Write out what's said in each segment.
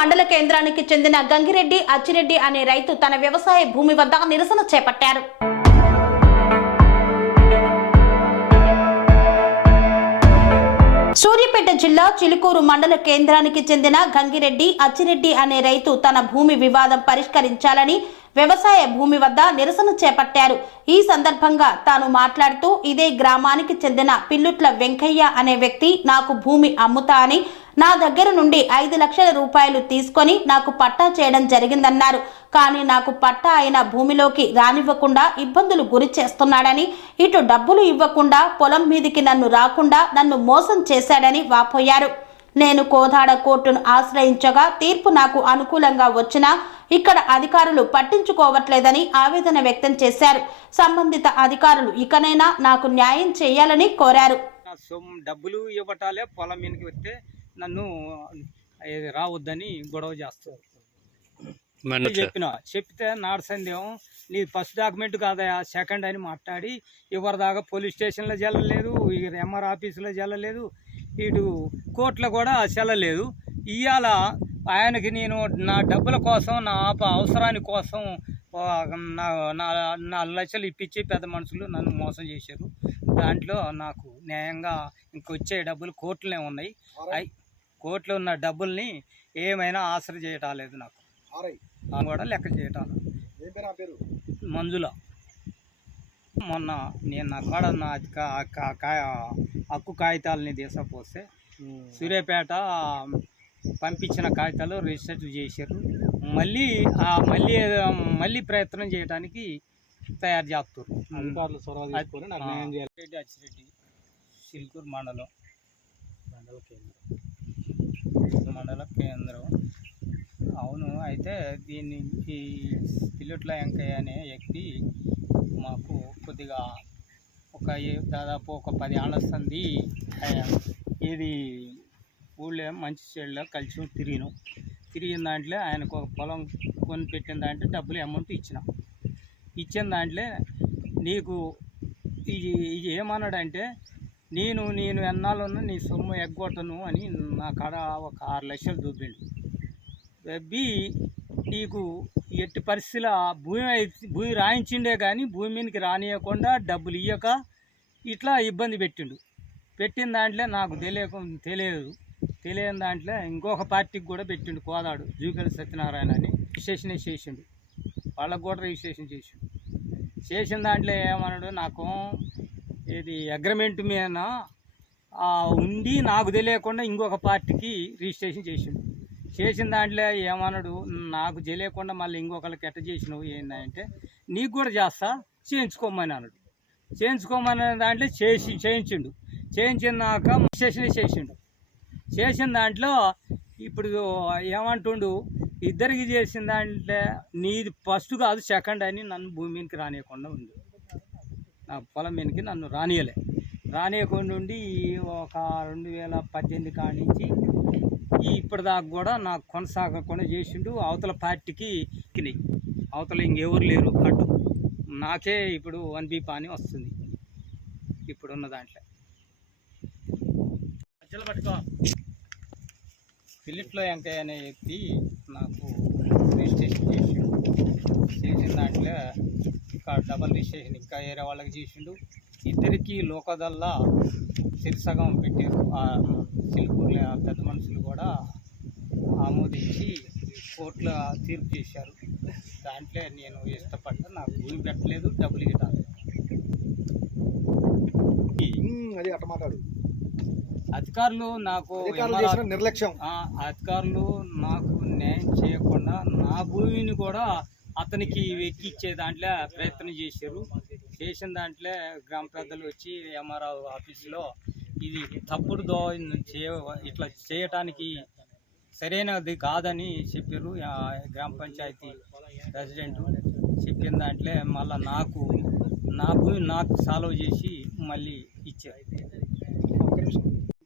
మండల కేంద్రానికి చెందిన గంగిరెడ్డి అచ్చిరెడ్డి అనే రైతు తన వ్యవసాయ భూమి వద్ద నిరసన చేపట్టారు. సూర్యాపేట జిల్లా చిలుకూరు మండల కేంద్రానికి చెందిన గంగిరెడ్డి అచ్చిరెడ్డి అనే రైతు తన భూమి వివాదం పరిష్కరించాలని వ్యవసాయ భూమి వద్ద నిరసన చేపట్టారు. ఈ సందర్భంగా తాను మాట్లాడుతూ ఇదే గ్రామానికి చెందిన పిల్లుట్ల వెంకయ్య అనే వ్యక్తి నాకు భూమి అమ్ముతా అని నా దగ్గర నుండి ఐదు లక్షల రూపాయలు తీసుకొని నాకు పట్టా చేయడం జరిగిందన్నారు. కానీ నాకు పట్టా అయిన భూమిలోకి రానివ్వకుండా ఇబ్బందులు గురి చేస్తున్నాడని ఇటు డబ్బులు ఇవ్వకుండా పొలం మీదికి నన్ను రాకుండా నన్ను మోసం చేశాడని వాపోయారు. నేను కోదాడ కోర్టును ఆశ్రయించగా తీర్పు నాకు అనుకూలంగా వచ్చినా ఇక్కడ అధికారులు పట్టించుకోవట్లేదని ఆవేదన వ్యక్తం చేశారు. సంబంధిత అధికారులు ఇకనైనా నాకు న్యాయం చేయాలని కోరారు. డబ్బులు ఇవ్వటాలే పొలం మీదకి వస్తే నన్ను రావద్దని గొడవ చేస్తారు. చెప్పిన చెప్తే నాడు సందేహం. నీ ఫస్ట్ డాక్యుమెంట్ కాదయా? సెకండ్ అని మాట్లాడి ఎవరి దాకా పోలీస్ స్టేషన్లో చెల్లలేదు ఎంఆర్ ఆఫీసులో చెల్లలేదు ఇటు కోర్టులో కూడా చెల్లలేదు ఇవాళ ఆయనకి నేను నా డబ్బుల కోసం నా ఆప అవసరాని కోసం నా నా నాలుగు లక్షలు ఇప్పించి పెద్ద మనుషులు నన్ను మోసం చేశారు. దాంట్లో నాకు న్యాయంగా ఇంకొచ్చే డబ్బులు కోర్టులే ఉన్నాయి. అయి కోర్టులో ఉన్న డబ్బుల్ని ఏమైనా ఆసర చేయటాలేదు నాకు. ఆ కూడా లెక్క చేయటం మంజుల. మొన్న నేను నా కాడ నా హక్కు కాగితాలని తీసుకపోతే సూర్యాపేట పంపించిన కాగితాలు రిజిస్టర్ చేశారు. మళ్ళీ ఆ మళ్ళీ మళ్ళీ ప్రయత్నం చేయడానికి తయారు చేస్తారు నాకు సిల్కూరు మండలం మండల కేంద్రం. మండల కేంద్రం. అవును అయితే దీన్ని ఈ పిల్లుట్ల వెంకయ్య అనే వ్యక్తి మాకు కొద్దిగా ఒక ఏ- దాదాపు ఒక పది ఏళ్ళ ఇది ఊళ్ళో మంచి చెడులో కలిసి తిరిగిను. తిరిగిన దాంట్లో ఆయనకు ఒక పొలం కొని పెట్టిన దాంట్లో డబ్బులు అమౌంట్ ఇచ్చిన. ఇచ్చిన దాంట్లో నీకు ఇది ఇది ఏమన్నాడంటే నేను నేను ఎన్నాళ్ళున్నా నీ సొమ్ము ఎగ్గొట్టను అని నా కాడ ఒక ఆరు లక్షలు చూపిండు. బి నీకు ఎట్టి పరిస్థితిలో భూమి అయితే- భూమి రాయించిండే కానీ భూమి మీదకి రానియకుండా డబ్బులు ఇయ్యక ఇట్లా ఇబ్బంది పెట్టిండు. పెట్టిన దాంట్లో నాకు తెలియక తెలియదు. తెలియని దాంట్లో ఇంకొక పార్టీకి కూడా పెట్టిండు కోదాడు జూకల్ సత్యనారాయణ అని. రిజిస్ట్రేషన్ చేసిండు. వాళ్ళకు కూడా రిజిస్ట్రేషన్ చేసిండు. చేసిన దాంట్లో ఏమన్నాడు నాకు ఇది అగ్రిమెంట్ మీద ఉండి నాకు తెలియకుండా ఇంకొక పార్టీకి రిజిస్ట్రేషన్ చేసిండు. చేసిన దాంట్లో ఏమన్నాడు నాకు తెలియకుండా మళ్ళీ ఇంకొకరికి ఎట్ట చేసినావు ఏంటంటే నీకు కూడా చేస్తా చేయించుకోమని అన్నాడు. చేయించుకోమని దాంట్లో చేసి చేయించిండు. చేయించినాక రిజిస్ట్రేషన్ చేసిండు. చేసిన దాంట్లో ఇప్పుడు ఏమంటుండు ఇద్దరికి చేసిన దాంట్లో నీది ఫస్ట్ కాదు సెకండ్ అని నన్ను భూమి మీదకి రానియకుండా ఉంది. నా పొలం మీదకి నన్ను రానియలే. రానియకుండా ఉండి ఈ ఒక రెండు వేల పద్దెనిమిది కాడి నుంచి ఈ ఇప్పటిదాకా కూడా నాకు కొనసాగకుండా చేసిండు. అవతల పార్టీకి ఎక్కినాయి అవతల ఇంకెవరు లేరు. అడ్డు నాకే ఇప్పుడు వన్ బీ పాని వస్తుంది. ఇప్పుడున్న దాంట్లో. పిల్లిట్లో వెంకయ్య అనే వ్యక్తి నాకు రిజిస్ట్రేషన్ చేసిండు. చేసిన దాంట్లో డబల్ రిజిస్ట్రేషన్ ఇంకా వేరే వాళ్ళకి చేసిండు. ఇద్దరికి లోకదల్లా శిరసగం పెట్టారు. ఆ పెద్ద మనుషులు కూడా ఆమోదించి కోర్టులో తీర్పు చేశారు. దాంట్లో నేను ఇష్టపడ్డా నాకు భూమి పెట్టలేదు డబ్బులు ఇవ్వటాలు ఉమ్, అది అట్ట మాట్లాడు. అధికారులు నాకు నిర్లక్ష్యం. అధికారులు నాకు న్యాయం చేయకుండా నా భూమిని కూడా అతనికి ఎక్కిచ్చే దాంట్లో ప్రయత్నం చేశారు. చేసిన దాంట్లో గ్రామ పెద్దలు వచ్చి ఎంఆర్ఓ ఆఫీసులో ఇది తప్పుడు దో చేయ ఇట్లా చేయటానికి సరైనది కాదని చెప్పారు. గ్రామ పంచాయతీ ప్రెసిడెంట్ చెప్పిన దాంట్లో మళ్ళీ నాకు నా భూమి నాకు సాల్వ్ చేసి మళ్ళీ ఇచ్చారు.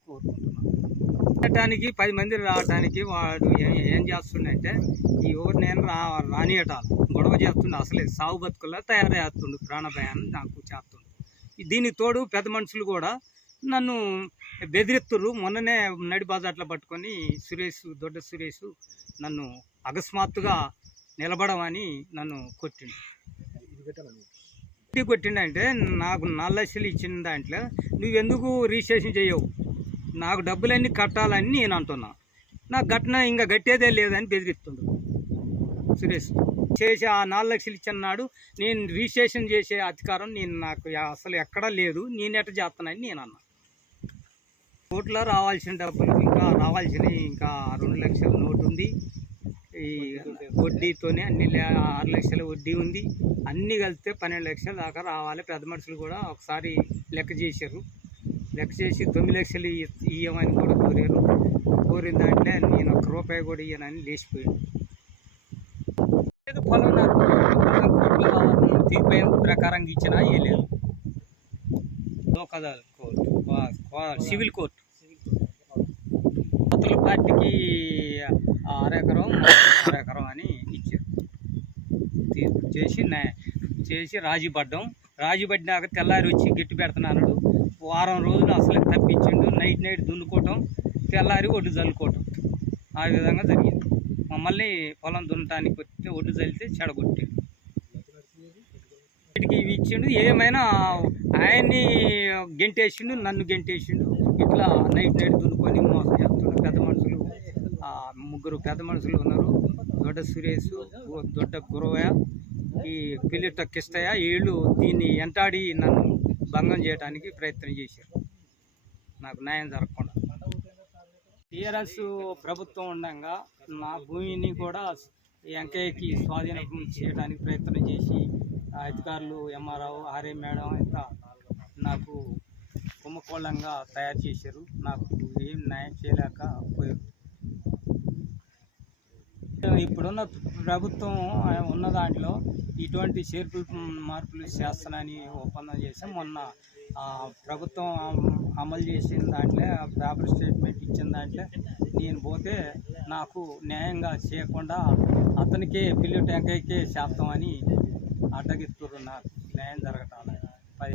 కోరుకుంటున్నాను పెట్టడానికి పది మంది రావటానికి వాడు ఏం చేస్తుండంటే ఈ ఊరు నేను రా రానియటాలు గొడవ చేస్తుండే అసలే సాగు బతుకుల్లో చేస్తుండు ప్రాణభయాన్ని నాకు చేస్తుండు. దీనికి తోడు పెద్ద మనుషులు కూడా నన్ను బెదిరిత్తురు మొన్ననే నడి బాజాట్లో పట్టుకొని సురేష్ దొడ్డ సురేష్ నన్ను అకస్మాత్తుగా నిలబడమని నన్ను కొట్టిండు. ఎందుకు కొట్టిండంటే నాకు నాలుగు ఇచ్చిన దాంట్లో నువ్వెందుకు రిజిస్ట్రేషన్ చేయవు? నాకు డబ్బులన్నీ కట్టాలని నేను అంటున్నా. నాకు కట్టిన ఇంకా కట్టేదే లేదని బెదిరిస్తుండు. సురేష్ చేసి ఆ నాలుగు లక్షలు ఇచ్చిన నాడు నేను రిజిస్ట్రేషన్ చేసే అధికారం నేను నాకు అసలు ఎక్కడా లేదు. నేను ఎట్ట చేస్తానని నేను అన్నా. కోట్లో రావాల్సిన డబ్బులు ఇంకా రావాల్సినవి ఇంకా రెండు లక్షల నోటు ఉంది. ఈ వడ్డీతోనే అన్ని లే- ఆరు లక్షల వడ్డీ ఉంది. అన్నీ కలిపితే పన్నెండు లక్షల దాకా రావాలి. పెద్ద మనుషులు కూడా ఒకసారి లెక్క చేశారు. లెక్క చేసి తొమ్మిది లక్షలు ఇ- ఇయ్యమని కూడా కోరారు. కోరిన దాంట్లో నేను ఒక్క రూపాయి కూడా ఇయ్యనని లేచిపోయాను. ఏదో పొలం తీర్పు అయిన ప్రకారం ఇచ్చినా ఇవ్వలేదు లోకల్ కోర్టు కో- సివిల్ కోర్టు. అవతల పార్టీకి అరెకరం అరెకరం అని ఇచ్చారు. తీర్పు చేసి చేసి రాజీ పడ్డాం. రాజీ పడినాక తెల్లారి వచ్చి గట్టి పెడుతున్నాడు వారం రోజులు అసలు తప్పించిండు. నైట్ నైట్ దున్నుకోవటం తెల్లారి ఒడ్డు చల్లుకోవటం ఆ విధంగా జరిగింది. మమ్మల్ని పొలం దున్నటానికి వస్తే ఒడ్డు చల్లితే చెడగొట్టాడు. వీటికి ఇవి ఇచ్చిండు. ఏమైనా ఆయన్ని గెంటేసిండు నన్ను గెంటేసిండు. ఇట్లా నైట్ నైట్ దున్నుకొని మోసం చేస్తున్నాడు పెద్ద మనుషులు ముగ్గురు పెద్ద మనుషులు ఉన్నారు. దొడ్డ సురేష్ దొడ్డ గురవయ్య ఈ పిల్లిట కిష్టయ్య వీళ్ళు దీన్ని ఎంటాడి నన్ను భంగం చేయడానికి ప్రయత్నం చేశారు. నాకు న్యాయం జరగకుండా. టీఆర్ఎస్ ప్రభుత్వం ఉండగా నా భూమిని కూడా వెంకయ్యకి స్వాధీనం చేయడానికి ప్రయత్నం చేసి అధికారులు ఎంఆర్ఓ ఆర్ఏ మేడం అంతా నాకు కుంభకోళంగా తయారు చేశారు. నాకు ఏం న్యాయం చేయలేక పోయారు. ఇప్పుడున్న ప్రభుత్వం ఉన్న దాంట్లో ఇటువంటి చేర్పులు మార్పులు చేస్తానని ఒప్పందం చేసాం మొన్న ప్రభుత్వం అమలు చేసిన దాంట్లో పేపర్ స్టేట్మెంట్ ఇచ్చిన దాంట్లో నేను పోతే నాకు న్యాయంగా చేయకుండా అతనికే పిల్లి ట్యాంకైకే చేస్తామని అడ్డగిస్తున్నారు న్యాయం జరగటాలి పది